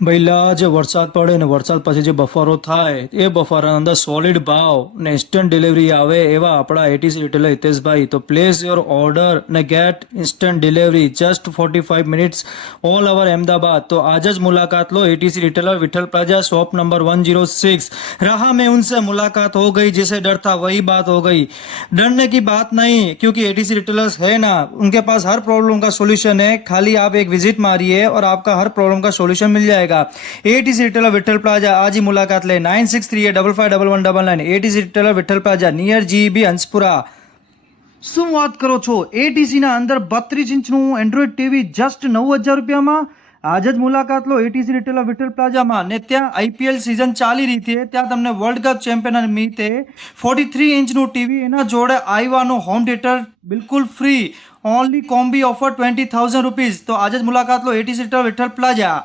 પહેલા જે વરસાદ પડે ને વરસાદ પછી જે બફારો થાય એ બફારાના અંદર સોલિડ ભાવ ને ઇન્સ્ટન્ટ ડિલિવરી આવે એવા આપણા એટીસી રિટેલર હિતેશભાઈ. તો પ્લેસ યોર ઓર્ડર ને gate instant delivery just 45 minutes all over અહેમદાબાद. तो आज જ मुलाकात लो ATC retailer Vitthal plaza shop number 106. रहा मैं उनसे मुलाकात हो गई जिसे डर था वही बात हो गई. डरने की बात नहीं क्योंकि एटीसी रिटेलर्स है ना, उनके पास हर प्रॉब्लम का सोल्यूशन है. खाली आप एक विजिट मारिए और आपका हर प्रॉब्लम का सोल्यूशन मिल जाएगा. एटीसी रिटेलर विठल प्लाजा आज ही मुलाकात ले. 9638551199. ATC retailer Vitthal plaza near GB Hanspura. શું વાત કરો છો? એટીસીના અંદર 32 ઇંચનું એન્ડ્રોઈડ ટીવી જસ્ટ 9,000 રૂપિયામાં. આજ જ મુલાકાત લો એટીસી રિટેલર વિઠલ પ્લાઝામાં. ને ત્યાં આઈપીએલ સિઝન ચાલી રહી છે, ત્યાં તમને વર્લ્ડ કપ ચેમ્પિયન નિમિત્તે 43 ઇંચનું ટીવી એના જોડે આવ્યાનું હોમ થિયેટર બિલકુલ free. Only combi offer 20,000 rupees. તો આજે જ મુલાકાત લો એટીસી રિટેલર વિઠલ પ્લાઝા.